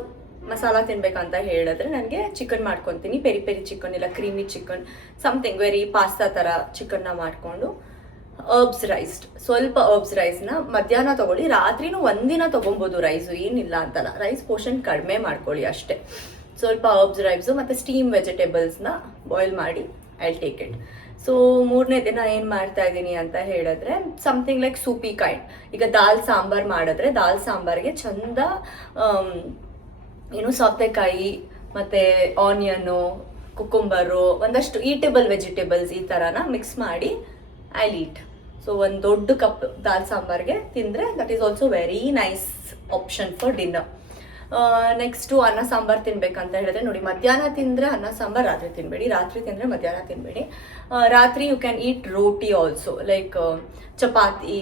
ಮಸಾಲ ತಿನ್ಬೇಕಂತ ಹೇಳಿದ್ರೆ ನನಗೆ ಚಿಕನ್ ಮಾಡ್ಕೊತೀನಿ. ಪೆರಿ ಪೆರಿ ಚಿಕನ್ ಇಲ್ಲ creamy chicken, something very pasta ಥರ ಚಿಕನ್ನ ಮಾಡಿಕೊಂಡು ಹರ್ಬ್ಸ್ ರೈಸ್, ಸ್ವಲ್ಪ ಹರ್ಬ್ಸ್ ರೈಸ್ನ ಮಧ್ಯಾಹ್ನ ತೊಗೊಳ್ಳಿ, ರಾತ್ರಿನೂ ಒಂದಿನ ತೊಗೊಬೋದು ರೈಸು, ಏನಿಲ್ಲ ಅಂತಲ್ಲ. ರೈಸ್ ಪೋರ್ಷನ್ ಕಡಿಮೆ ಮಾಡ್ಕೊಳ್ಳಿ ಅಷ್ಟೇ. ಸ್ವಲ್ಪ ಹರ್ಬ್ಸ್ ರೈಸು ಮತ್ತು ಸ್ಟೀಮ್ ವೆಜಿಟೇಬಲ್ಸ್ನ ಬಾಯ್ಲ್ ಮಾಡಿ ಐ ಟೇಕ್ ಇಟ್. ಸೊ ಮೂರನೇ ದಿನ ಏನು ಮಾಡ್ತಾ ಇದ್ದೀನಿ ಅಂತ ಹೇಳಿದ್ರೆ ಸಮಥಿಂಗ್ ಲೈಕ್ ಸೂಪಿ ಕೈಂಡ್. ಈಗ ದಾಲ್ ಸಾಂಬಾರ್ ಮಾಡಿದ್ರೆ ದಾಲ್ ಸಾಂಬಾರ್ಗೆ ಚಂದ ಏನು ಸೌತೆಕಾಯಿ ಮತ್ತು ಆನಿಯನ್ನು, ಕುಕುಂಬರು, ಒಂದಷ್ಟು ಈಟೇಬಲ್ ವೆಜಿಟೇಬಲ್ಸ್ ಈ ಥರನ ಮಿಕ್ಸ್ ಮಾಡಿ ಐ ಈಟ್. ಸೊ ಒಂದು ದೊಡ್ಡ ಕಪ್ ದಾಲ್ ಸಾಂಬಾರ್ಗೆ ತಿಂದರೆ that is also very nice option for dinner. Next ಅನ್ನ ಸಾಂಬಾರು ತಿನ್ಬೇಕಂತ ಹೇಳಿದ್ರೆ ನೋಡಿ, ಮಧ್ಯಾಹ್ನ ತಿಂದರೆ ಅನ್ನ ಸಾಂಬಾರು, ರಾತ್ರಿ ತಿನ್ನಬೇಡಿ. ರಾತ್ರಿ ತಿಂದರೆ ಮಧ್ಯಾಹ್ನ ತಿನ್ನಬೇಡಿ. ರಾತ್ರಿ you can eat roti also, like chapati,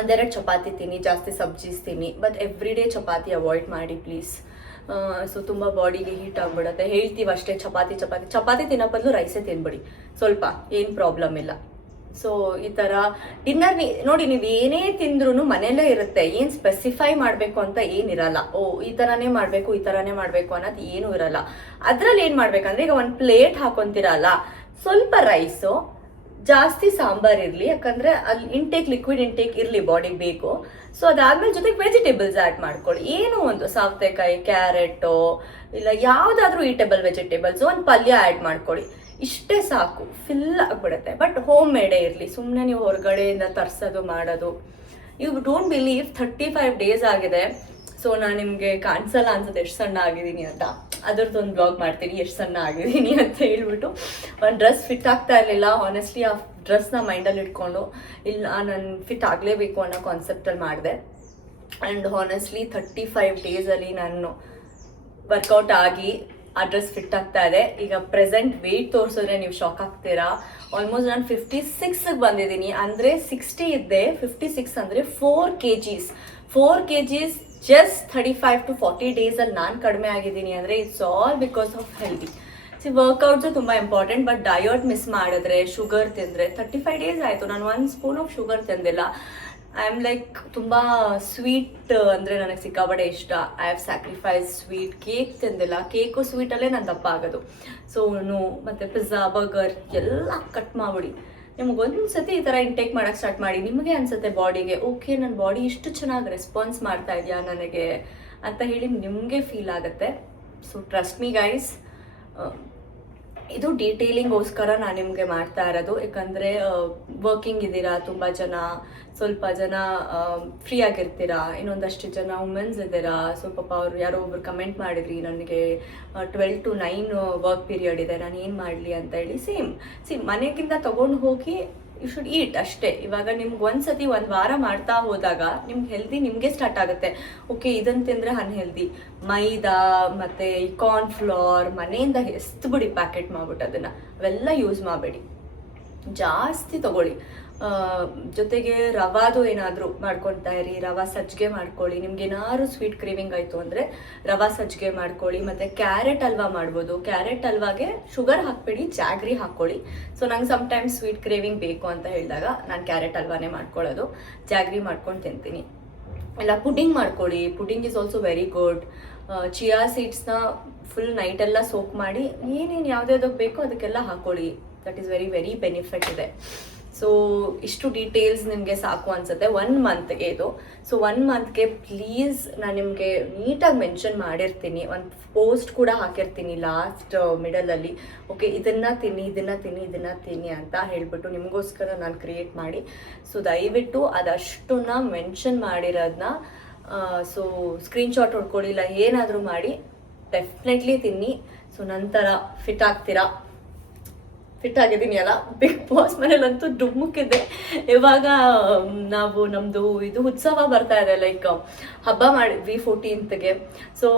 ಒಂದೆರಡು ಚಪಾತಿ ತಿನ್ನಿ, ಜಾಸ್ತಿ ಸಬ್ಜೀಸ್ ತಿನ್ನಿ, but every day chapati avoid ಮಾಡಿ ಪ್ಲೀಸ್. ಸೊ ತುಂಬ ಬಾಡಿಗೆ ಹೀಟ್ ಆಗಿಬಿಡುತ್ತೆ. ಹೇಳ್ತೀವಿ ಅಷ್ಟೇ ಚಪಾತಿ ತಿನ್ನೋ ಬದಲು ರೈಸೇ ತಿನ್ಬಿಡಿ, ಸ್ವಲ್ಪ ಏನು ಪ್ರಾಬ್ಲಮ್ ಇಲ್ಲ. ಸೊ ಈ ಥರ ಡಿನ್ನರ್ ನೋಡಿ, ನೀವು ಏನೇ ತಿಂದ್ರೂ ಮನೆಯಲ್ಲೇ ಇರುತ್ತೆ, ಏನು ಸ್ಪೆಸಿಫೈ ಮಾಡಬೇಕು ಅಂತ ಏನಿರಲ್ಲ. ಈ ಥರನೇ ಮಾಡಬೇಕು ಅನ್ನೋದು ಏನೂ ಇರಲ್ಲ. ಅದರಲ್ಲಿ ಏನು ಮಾಡ್ಬೇಕಂದ್ರೆ, ಈಗ ಒಂದು ಪ್ಲೇಟ್ ಹಾಕೊತೀರಲ್ಲ, ಸ್ವಲ್ಪ ರೈಸು, ಜಾಸ್ತಿ ಸಾಂಬಾರ್ ಇರಲಿ, ಯಾಕಂದರೆ ಅಲ್ಲಿ ಲಿಕ್ವಿಡ್ ಇಂಟೇಕ್ ಇರಲಿ, ಬಾಡಿಗೆ ಬೇಕು. ಸೊ ಅದಾದ್ಮೇಲೆ ಜೊತೆಗೆ ವೆಜಿಟೇಬಲ್ಸ್ ಆ್ಯಡ್ ಮಾಡ್ಕೊಳ್ಳಿ. ಏನೋ ಒಂದು ಸೌತೆಕಾಯಿ, ಕ್ಯಾರೆಟು ಇಲ್ಲ ಯಾವುದಾದ್ರೂ ಈಟೇಬಲ್ ವೆಜಿಟೇಬಲ್ಸ್, ಒಂದು ಪಲ್ಯ ಆ್ಯಡ್ ಮಾಡ್ಕೊಳ್ಳಿ. ಇಷ್ಟೇ ಸಾಕು, ಫಿಲ್ ಆಗಿಬಿಡುತ್ತೆ. ಬಟ್ ಹೋಮ್ ಮೇಡೇ ಇರಲಿ, ಸುಮ್ಮನೆ ನೀವು ಹೊರಗಡೆಯಿಂದ ತರಿಸೋದು ಮಾಡೋದು. ಯು ಡೋಂಟ್ ಬಿಲೀವ್ 35 ಡೇಸ್ ಆಗಿದೆ. ಸೊ ನಾನು ನಿಮಗೆ ಕಾಣಿಸಲ್ಲ ಅನ್ಸುತ್ತೆ ಎಷ್ಟು ಸಣ್ಣ ಆಗಿದ್ದೀನಿ ಅಂತ. ಅದರದ್ದೊಂದು ಬ್ಲಾಗ್ ಮಾಡ್ತೀನಿ ಎಷ್ಟು ಸಣ್ಣ ಆಗಿದ್ದೀನಿ ಅಂತ ಹೇಳ್ಬಿಟ್ಟು. ಒಂದು ಡ್ರೆಸ್ ಫಿಟ್ ಆಗ್ತಾ ಇರಲಿಲ್ಲ, ಹಾನೆಸ್ಟ್ಲಿ ಆ ಡ್ರೆಸ್ನ ಮೈಂಡಲ್ಲಿ ಇಟ್ಕೊಂಡು ಇಲ್ಲ ನಾನು ಫಿಟ್ ಆಗಲೇಬೇಕು ಅನ್ನೋ ಕಾನ್ಸೆಪ್ಟಲ್ಲಿ ಮಾಡಿದೆ. ಆ್ಯಂಡ್ ಹಾನೆಸ್ಟ್ಲಿ 35 ಡೇಸಲ್ಲಿ ನಾನು ವರ್ಕೌಟ್ ಆಗಿ ಆ ಡ್ರೆಸ್ ಫಿಟ್ ಆಗ್ತಾ ಇದೆ. ಈಗ ಪ್ರೆಸೆಂಟ್ ವೆಯ್ಟ್ ತೋರಿಸಿದ್ರೆ ನೀವು ಶಾಕ್ ಆಗ್ತೀರಾ. ಆಲ್ಮೋಸ್ಟ್ ನಾನು 56ಗೆ ಬಂದಿದ್ದೀನಿ. ಅಂದರೆ 60 ಇದ್ದೆ, 56 ಅಂದರೆ 4 kgs ಜಸ್ಟ್ 35 to 40 ಡೇಸಲ್ಲಿ ನಾನು ಕಡಿಮೆ ಆಗಿದ್ದೀನಿ. ಅಂದರೆ it's all because of healthy. Workouts ತುಂಬ ಇಂಪಾರ್ಟೆಂಟ್, ಬಟ್ ಡಯಟ್ ಮಿಸ್ ಮಾಡಿದ್ರೆ, ಶುಗರ್ ತಿಂದರೆ 35 ಡೇಸ್ ಆಯಿತು ನಾನು 1 ಸ್ಪೂನ್ ಆಫ್ ಶುಗರ್ ತಿಂದಿಲ್ಲ. ಐ ಆಮ್ ಲೈಕ್ ತುಂಬ ಸ್ವೀಟ್ ಅಂದರೆ ನನಗೆ ಸಿಕ್ಕಾಬಡೆ ಇಷ್ಟ. I have sacrifice sweet. Cake ತಿಂದಿಲ್ಲ, ಕೇಕು ಸ್ವೀಟಲ್ಲೇ ನಾನು ದಪ್ಪ ಆಗೋದು. ಸೊ ಮತ್ತು ಪಿಜ್ಜಾ, ಬರ್ಗರ್ ಎಲ್ಲ ಕಟ್ ಮಾಡಿಬಿಡಿ. ನಿಮಗೊಂದು ಸತಿ ಈ ಥರ ಇಂಟೇಕ್ ಮಾಡೋಕ್ಕೆ ಸ್ಟಾರ್ಟ್ ಮಾಡಿ, ನಿಮಗೆ ಅನಿಸುತ್ತೆ ಬಾಡಿಗೆ ಓಕೆ ನನ್ನ ಬಾಡಿ ಇಷ್ಟು ಚೆನ್ನಾಗಿ ರೆಸ್ಪಾನ್ಸ್ ಮಾಡ್ತಾ ಇದೆಯಾ ನನಗೆ ಅಂತ ಹೇಳಿ ನಿಮಗೆ ಫೀಲ್ ಆಗುತ್ತೆ. ಸೊ ಟ್ರಸ್ಟ್ ಮೀ ಗೈಸ್, ಇದು ಡೀಟೇಲಿಂಗೋಸ್ಕರ ನಾನು ನಿಮಗೆ ಮಾಡ್ತಾ ಇರೋದು. ಯಾಕಂದರೆ ವರ್ಕಿಂಗ್ ಇದ್ದೀರಾ ತುಂಬ ಜನ, ಸ್ವಲ್ಪ ಜನ ಫ್ರೀ ಆಗಿರ್ತೀರಾ, ಇನ್ನೊಂದಷ್ಟು ಜನ ವುಮೆನ್ಸ್ ಇದ್ದೀರಾ. ಸೊ ಪಾಪ ಅವರು ಯಾರೋ ಒಬ್ರು ಕಮೆಂಟ್ ಮಾಡಿದ್ರಿ ನನಗೆ 12 to 9 ವರ್ಕ್ ಪೀರಿಯಡ್ ಇದೆ, ನಾನು ಏನು ಮಾಡಲಿ ಅಂತ ಹೇಳಿ. ಸೇಮ್ ಮನೆಗಿಂತ ತೊಗೊಂಡು ಹೋಗಿ ಯು ಶುಡ್ ಈಟ್ ಅಷ್ಟೇ. ಇವಾಗ ನಿಮ್ಗೆ ಒಂದ್ಸತಿ ಒಂದು ವಾರ ಮಾಡ್ತಾ ಹೋದಾಗ ನಿಮ್ಗೆ ಹೆಲ್ದಿ ನಿಮಗೆ ಸ್ಟಾರ್ಟ್ ಆಗುತ್ತೆ. ಓಕೆ ಇದನ್ನು ತಿಂದರೆ ಅನ್ಹೆಲ್ದಿ, ಮೈದಾ ಮತ್ತು ಈ ಕಾರ್ನ್ಫ್ಲೋರ್ ಮನೆಯಿಂದ ಎಸ್ತು ಬಿಡಿ ಪ್ಯಾಕೆಟ್ ಮಾಡ್ಬಿಟ್ಟು ಅದನ್ನು, ಅವೆಲ್ಲ ಯೂಸ್ ಮಾಡಬೇಡಿ, ಜಾಸ್ತಿ ತೊಗೊಳ್ಳಿ. ಜೊತೆಗೆ ರವಾದು ಏನಾದರೂ ಮಾಡ್ಕೊತಾ ಇರಿ, ರವಾ ಸಜ್ಜಿಗೆ ಮಾಡ್ಕೊಳ್ಳಿ. ನಿಮ್ಗೆ ಏನಾದ್ರು ಸ್ವೀಟ್ ಕ್ರೇವಿಂಗ್ ಆಯಿತು ಅಂದರೆ ರವಾ ಸಜ್ಜಿಗೆ ಮಾಡ್ಕೊಳ್ಳಿ. ಮತ್ತು ಕ್ಯಾರೆಟ್ ಹಲ್ವಾ ಮಾಡ್ಬೋದು. ಕ್ಯಾರೆಟ್ ಹಲ್ವಾಗೆ ಶುಗರ್ ಹಾಕ್ಬೇಡಿ, ಜಾಗ್ರಿ ಹಾಕ್ಕೊಳ್ಳಿ. ಸೊ ನಂಗೆ ಸಮ್ಟೈಮ್ಸ್ ಸ್ವೀಟ್ ಕ್ರೇವಿಂಗ್ ಬೇಕು ಅಂತ ಹೇಳಿದಾಗ ನಾನು ಕ್ಯಾರೆಟ್ ಹಲ್ವಾನೇ ಮಾಡ್ಕೊಳ್ಳೋದು, ಜಾಗ್ರಿ ಮಾಡ್ಕೊಂಡು ತಿಂತೀನಿ. ಇಲ್ಲ ಪುಡಿಂಗ್ ಮಾಡ್ಕೊಳ್ಳಿ, pudding is also very good. Chia ಸೀಡ್ಸ್ನ ಫುಲ್ ನೈಟೆಲ್ಲ ಸೋಕ್ ಮಾಡಿ ಏನೇನು ಯಾವುದ್ಯಾವ್ದಕ್ಕೆ ಬೇಕೋ ಅದಕ್ಕೆಲ್ಲ ಹಾಕ್ಕೊಳ್ಳಿ. That is very very benefit ಇದೆ. ಸೊ ಇಷ್ಟು ಡೀಟೇಲ್ಸ್ ನಿಮಗೆ ಸಾಕು ಅನಿಸುತ್ತೆ 1 ಮಂತ್ಗೆ ಇದು. ಸೊ 1 ಮಂತ್ಗೆ ಪ್ಲೀಸ್ ನಾನು ನಿಮಗೆ ನೀಟಾಗಿ ಮೆನ್ಷನ್ ಮಾಡಿರ್ತೀನಿ, ಒಂದು ಪೋಸ್ಟ್ ಕೂಡ ಹಾಕಿರ್ತೀನಿ ಲಾಸ್ಟ್ ಮಿಡಲಲ್ಲಿ. ಓಕೆ, ಇದನ್ನು ತಿನ್ನಿ, ಇದನ್ನು ತಿನ್ನಿ, ಇದನ್ನು ತಿನ್ನಿ ಅಂತ ಹೇಳಿಬಿಟ್ಟು ನಿಮಗೋಸ್ಕರ ನಾನು ಕ್ರಿಯೇಟ್ ಮಾಡಿ. ಸೊ ದಯವಿಟ್ಟು ಅದಷ್ಟನ್ನ ಮೆನ್ಷನ್ ಮಾಡಿರೋದನ್ನ ಸೊ ಸ್ಕ್ರೀನ್ಶಾಟ್ ಹೊಡ್ಕೊಳ್ಳಿ, ಇಲ್ಲ ಏನಾದರೂ ಮಾಡಿ ಡೆಫಿನೆಟ್ಲಿ ತಿನ್ನಿ. ಸೊ ನಂತರ ಫಿಟ್ ಆಗ್ತೀರಾ. ಫಿಟ್ ಆಗಿದ್ದೀನಿ ಅಲ್ಲ, ಬಿಗ್ ಬಾಸ್ ಮನೇಲಂತೂ ಡುಮ್ಮಕ್ಕಿದೆ. ಇವಾಗ ನಾವು ನಮ್ಮದು ಇದು ಉತ್ಸವ ಬರ್ತಾ ಇದೆ, ಲೈಕ್ ಹಬ್ಬ ಮಾಡಿದ್ವಿ 14th. ಸೊ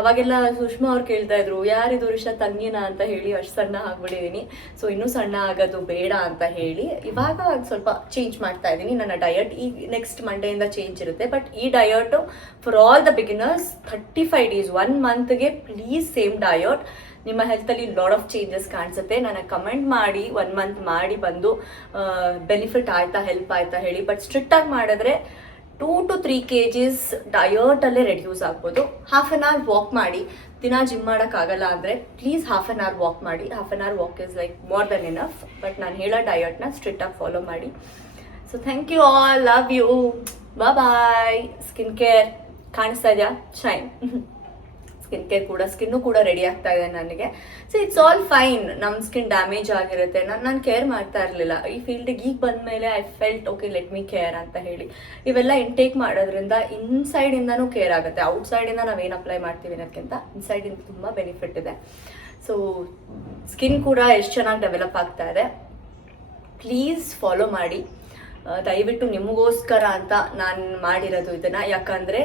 ಅವಾಗೆಲ್ಲ ಸುಷ್ಮಾ ಅವ್ರು ಕೇಳ್ತಾ ಇದ್ರು ಯಾರಿದು ರಿಷಾ ತಂಗಿನ ಅಂತ ಹೇಳಿ, ಅಷ್ಟು ಸಣ್ಣ ಆಗ್ಬಿಟ್ಟಿದ್ದೀನಿ. ಸೊ ಇನ್ನೂ ಸಣ್ಣ ಆಗೋದು ಬೇಡ ಅಂತ ಹೇಳಿ ಇವಾಗ ಸ್ವಲ್ಪ ಚೇಂಜ್ ಮಾಡ್ತಾ ಇದ್ದೀನಿ ನನ್ನ ಡಯಟ್. ಈ ನೆಕ್ಸ್ಟ್ ಮಂಡೆಯಿಂದ ಚೇಂಜ್ ಇರುತ್ತೆ. ಬಟ್ ಈ diet for all the beginners 35 days 1 ಮಂತ್ಗೆ ಪ್ಲೀಸ್ ಸೇಮ್ ಡಯಟ್. ನಿಮ್ಮ ಹೆಲ್ತಲ್ಲಿ ಲಾಟ್ ಆಫ್ ಚೇಂಜಸ್ ಕಾಣಿಸುತ್ತೆ. ನನಗೆ ಕಮೆಂಟ್ ಮಾಡಿ 1 ಮಂತ್ ಮಾಡಿ ಬಂದು ಬೆನಿಫಿಟ್ ಆಯ್ತಾ, ಹೆಲ್ಪ್ ಆಯ್ತಾ ಹೇಳಿ. ಬಟ್ ಸ್ಟ್ರಿಕ್ಟಾಗಿ ಮಾಡಿದ್ರೆ 2 to 3 kgs ಡಯಟಲ್ಲೇ ರೆಡ್ಯೂಸ್ ಆಗ್ಬೋದು. ಹಾಫ್ ಆನ್ ಅವರ್ ವಾಕ್ ಮಾಡಿ. ದಿನ ಜಿಮ್ ಮಾಡೋಕ್ಕಾಗಲ್ಲ ಅಂದರೆ please half an hour walk ಮಾಡಿ. Half an hour walk is like more than enough. But ನಾನು ಹೇಳೋ ಡಯಟ್ನ ಸ್ಟ್ರಿಕ್ಟಾಗಿ ಫಾಲೋ ಮಾಡಿ. So thank you all, love you, bye. Skin care ಕಾಣಿಸ್ತಾ ಇದೆಯಾ? ಶೈನ್. ಸ್ಕಿನ್ನು ಕೂಡ ರೆಡಿ ಆಗ್ತಾ ಇದೆ ನನಗೆ. So it's all fine. ನಮ್ಮ ಸ್ಕಿನ್ ಡ್ಯಾಮೇಜ್ ಆಗಿರುತ್ತೆ, ನಾನು ಕೇರ್ ಮಾಡ್ತಾ ಇರಲಿಲ್ಲ. ಈ ಫೀಲ್ಡಿಗೆ ಈಗ ಬಂದಮೇಲೆ I felt okay let me care ಅಂತ ಹೇಳಿ ಇವೆಲ್ಲ ಇಂಟೇಕ್ ಮಾಡೋದ್ರಿಂದ ಇನ್ಸೈಡಿಂದನೂ ಕೇರ್ ಆಗುತ್ತೆ. ಔಟ್ಸೈಡಿಂದ ನಾವೇನು ಅಪ್ಲೈ ಮಾಡ್ತೀವಿ ಅನ್ನೋದಕ್ಕಿಂತ ಇನ್ಸೈಡಿಂದ ತುಂಬ ಬೆನಿಫಿಟ್ ಇದೆ. ಸೊ ಸ್ಕಿನ್ ಕೂಡ ಎಷ್ಟು ಚೆನ್ನಾಗಿ ಡೆವಲಪ್ ಆಗ್ತಾ ಇದೆ. ಪ್ಲೀಸ್ ಫಾಲೋ ಮಾಡಿ. ದಯವಿಟ್ಟು ನಿಮಗೋಸ್ಕರ ಅಂತ ನಾನು ಮಾಡಿರೋದು ಇದನ್ನು. ಯಾಕಂದರೆ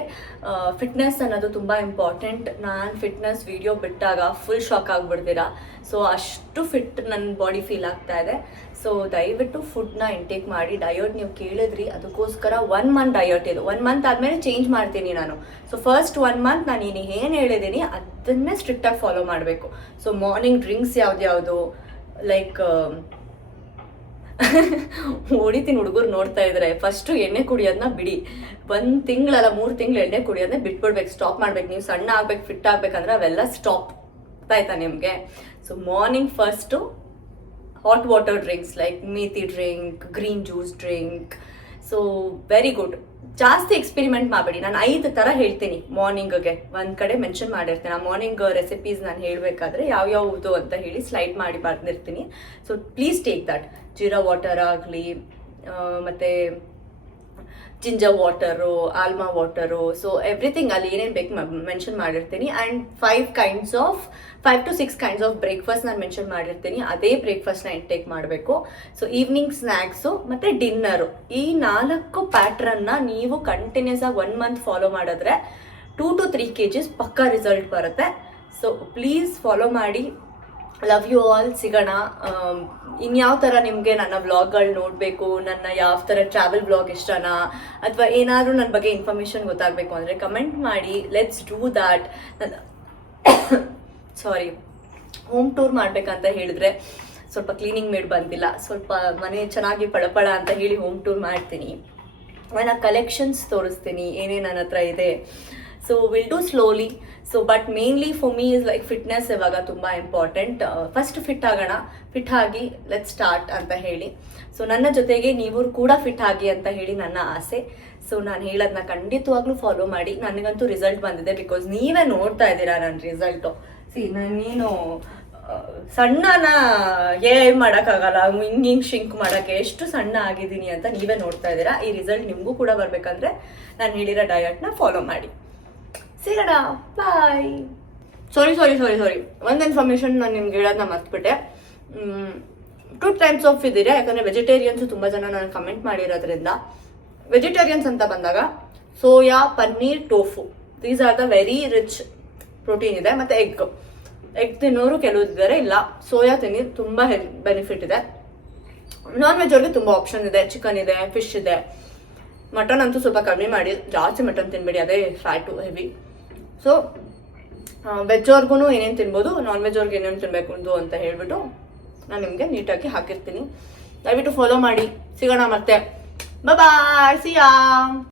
ಫಿಟ್ನೆಸ್ ಅನ್ನೋದು ತುಂಬ ಇಂಪಾರ್ಟೆಂಟ್. ನಾನು ಫಿಟ್ನೆಸ್ ವಿಡಿಯೋ ಬಿಟ್ಟಾಗ ಫುಲ್ ಶಾಕ್ ಆಗಿಬಿಡ್ತೀರಾ. ಸೊ ಅಷ್ಟು ಫಿಟ್ ನನ್ನ ಬಾಡಿ ಫೀಲ್ ಆಗ್ತಾ ಇದೆ. ಸೊ ದಯವಿಟ್ಟು ಫುಡ್ನ ಇಂಟೇಕ್ ಮಾಡಿ. ಡಯಟ್ ನೀವು ಕೇಳಿದ್ರಿ, ಅದಕ್ಕೋಸ್ಕರ 1 ಮಂತ್ ಡಯಟ್ ಇದು. 1 ಮಂತ್ ಆದಮೇಲೆ ಚೇಂಜ್ ಮಾಡ್ತೀನಿ ನಾನು. ಸೊ ಫಸ್ಟ್ 1 ಮಂತ್ ನಾನು ಏನು ಹೇಳಿದ್ದೀನಿ ಅದನ್ನೇ ಸ್ಟ್ರಿಕ್ಟಾಗಿ ಫಾಲೋ ಮಾಡಬೇಕು. ಸೊ ಮಾರ್ನಿಂಗ್ ಡ್ರಿಂಕ್ಸ್ ಯಾವ್ದು ಲೈಕ್ ಹೊಡಿತೀನಿ. ಹುಡುಗರು ನೋಡ್ತಾ ಇದ್ರೆ ಫಸ್ಟು ಎಣ್ಣೆ ಕುಡಿಯೋದನ್ನ ಬಿಡಿ. 1 ತಿಂಗಳಲ್ಲ 3 ತಿಂಗಳು ಎಣ್ಣೆ ಕುಡಿಯೋದನ್ನ ಬಿಟ್ಬಿಡ್ಬೇಕು, ಸ್ಟಾಪ್ ಮಾಡ್ಬೇಕು. ನೀವು ಸಣ್ಣ ಆಗ್ಬೇಕು, ಫಿಟ್ ಆಗ್ಬೇಕಂದ್ರೆ ಅವೆಲ್ಲ ಸ್ಟಾಪ್ ಆಯ್ತಾ ನಿಮಗೆ. So morning first hot water drinks like methi drink, green juice drink. So very good. ಜಾಸ್ತಿ ಎಕ್ಸ್ಪೆರಿಮೆಂಟ್ ಮಾಡಬೇಡಿ. ನಾನು 5 ಥರ ಹೇಳ್ತೀನಿ ಮಾರ್ನಿಂಗ್ಗೆ. ಒಂದು ಕಡೆ ಮೆನ್ಷನ್ ಮಾಡಿರ್ತೀನಿ. ಆ ಮಾರ್ನಿಂಗ್ ರೆಸಿಪೀಸ್ ನಾನು ಹೇಳಬೇಕಾದ್ರೆ ಯಾವ್ಯಾವುದು ಅಂತ ಹೇಳಿ ಸ್ಲೈಡ್ ಮಾಡಿ ಬರ್ದಿರ್ತೀನಿ. So please take that. Jeera water ಆಗಲಿ, ಮತ್ತು ಜಿಂಜರ್ ವಾಟರು, ಆಲ್ಮಾ ವಾಟರು, ಸೊ ಎವ್ರಿಥಿಂಗ್ ಅಲ್ಲಿ ಏನೇನು ಬೇಕು ಮೆನ್ಷನ್ ಮಾಡಿರ್ತೀನಿ. And 5 to 6 kinds of breakfast ನಾನು ಮೆನ್ಷನ್ ಮಾಡಿರ್ತೀನಿ. ಅದೇ ಬ್ರೇಕ್ಫಾಸ್ಟ್ನ ಇಂಟೇಕ್ ಮಾಡಬೇಕು. ಸೊ ಈವ್ನಿಂಗ್ ಸ್ನ್ಯಾಕ್ಸು ಮತ್ತು ಡಿನ್ನರು, ಈ 4 ಪ್ಯಾಟ್ರನ್ನ ನೀವು ಕಂಟಿನ್ಯೂಸ್ ಆಗಿ 1 ಮಂತ್ ಫಾಲೋ ಮಾಡಿದ್ರೆ 2 to 3 kgs ಪಕ್ಕಾ ರಿಸಲ್ಟ್ ಬರುತ್ತೆ. ಸೊ ಪ್ಲೀಸ್ ಫಾಲೋ ಮಾಡಿ. Love you all. ಸಿಗೋಣ. ಇನ್ಯಾವ ಥರ ನಿಮಗೆ ನನ್ನ ವ್ಲಾಗ್ಗಳು ನೋಡಬೇಕು, ನನ್ನ ಯಾವ ಥರ ಟ್ರಾವೆಲ್ ವ್ಲಾಗ್ ಇಷ್ಟನಾ, ಅಥವಾ ಏನಾದರೂ ನನ್ನ ಬಗ್ಗೆ ಇನ್ಫಾರ್ಮೇಷನ್ ಗೊತ್ತಾಗಬೇಕು ಅಂದರೆ ಕಮೆಂಟ್ ಮಾಡಿ. Let's do that. Sorry, home tour ಮಾಡಬೇಕಂತ ಹೇಳಿದ್ರೆ ಸ್ವಲ್ಪ ಕ್ಲೀನಿಂಗ್ ಮೇಡ್ ಬಂದಿಲ್ಲ. ಸ್ವಲ್ಪ ಮನೆ ಚೆನ್ನಾಗಿ ಪಳಪಳ ಅಂತ ಹೇಳಿ ಹೋಮ್ ಟೂರ್ ಮಾಡ್ತೀನಿ. ನನ್ನ ಕಲೆಕ್ಷನ್ಸ್ ತೋರಿಸ್ತೀನಿ ಏನೇನು ನನ್ನ ಹತ್ರ ಇದೆ. So will do slowly. So but mainly for me is like fitness ಇವಾಗ ತುಂಬ ಇಂಪಾರ್ಟೆಂಟ್. ಫಸ್ಟ್ ಫಿಟ್ ಆಗೋಣ, ಫಿಟ್ ಆಗಿ ಲೆಟ್ ಸ್ಟಾರ್ಟ್ ಅಂತ ಹೇಳಿ. ಸೊ ನನ್ನ ಜೊತೆಗೆ ನೀವು ಕೂಡ ಫಿಟ್ ಆಗಿ ಅಂತ ಹೇಳಿ ನನ್ನ ಆಸೆ. ಸೊ ನಾನು ಹೇಳೋದನ್ನ ಖಂಡಿತವಾಗ್ಲೂ ಫಾಲೋ ಮಾಡಿ. ನನಗಂತೂ ರಿಸಲ್ಟ್ ಬಂದಿದೆ, ಬಿಕಾಸ್ ನೀವೇ ನೋಡ್ತಾ ಇದ್ದೀರಾ ನನ್ನ ರಿಸಲ್ಟು. ನಾನೇನು ಸಣ್ಣನ ಮಾಡೋಕ್ಕಾಗಲ್ಲ, ಹಿಂಗೆ ಶಿಂಕ್ ಮಾಡೋಕ್ಕೆ ಎಷ್ಟು ಸಣ್ಣ ಆಗಿದ್ದೀನಿ ಅಂತ ನೀವೇ ನೋಡ್ತಾ ಇದ್ದೀರಾ. ಈ ರಿಸಲ್ಟ್ ನಿಮಗೂ ಕೂಡ ಬರಬೇಕಂದ್ರೆ ನಾನು ಹೇಳಿರೋ ಡಯಟ್ನ ಫಾಲೋ ಮಾಡಿ. ಸಿಗೋಣ, ಬಾಯ್. ಸಾರಿ ಒಂದು ಇನ್ಫಾರ್ಮೇಷನ್ ನಾನು ನಿಮ್ಗೆ ಹೇಳೋದನ್ನ ಮರ್ತ್ಬಿಟ್ಟೆ. 2 types ಆಫ್ ಇದ್ದೀರಾ. ಯಾಕಂದರೆ ವೆಜಿಟೇರಿಯನ್ಸು ತುಂಬ ಜನ ನಾನು ಕಮೆಂಟ್ ಮಾಡಿರೋದ್ರಿಂದ. ವೆಜಿಟೇರಿಯನ್ಸ್ ಅಂತ ಬಂದಾಗ soya, paneer, tofu, these are the very rich protein ಇದೆ. ಮತ್ತು ಎಗ್ ತಿನ್ನೋರು ಕೆಲವು ಇದ್ದಾರೆ, ಇಲ್ಲ ಸೋಯಾ ತಿನ್ನಿ, ತುಂಬ ಬೆನಿಫಿಟ್ ಇದೆ. ನಾನ್ ವೆಜ್ ಅವ್ರಿಗೆ ತುಂಬ ಆಪ್ಷನ್ ಇದೆ, ಚಿಕನ್ ಇದೆ, ಫಿಶ್ ಇದೆ. ಮಟನ್ ಅಂತೂ ಸ್ವಲ್ಪ ಕಡಿಮೆ ಮಾಡಿ, ಜಾಸ್ತಿ ಮಟನ್ ತಿನ್ಬೇಡಿ, ಅದೇ ಫ್ಯಾಟು ಹೆವಿ. ಸೊ ವೆಜ್ ಅವ್ರಿಗೂ ಏನೇನು ತಿನ್ಬೋದು, ನಾನ್ ವೆಜ್ ಅವ್ರಿಗೆ ಏನೇನು ತಿನ್ಬೇಕು ಅಂತ ಹೇಳ್ಬಿಟ್ಟು ನಾನು ನಿಮಗೆ ನೀಟಾಗಿ ಹಾಕಿರ್ತೀನಿ. ದಯವಿಟ್ಟು ಫಾಲೋ ಮಾಡಿ. ಸಿಗೋಣ ಮತ್ತೆ. ಬಾಯ್, ಸಿಯಾ.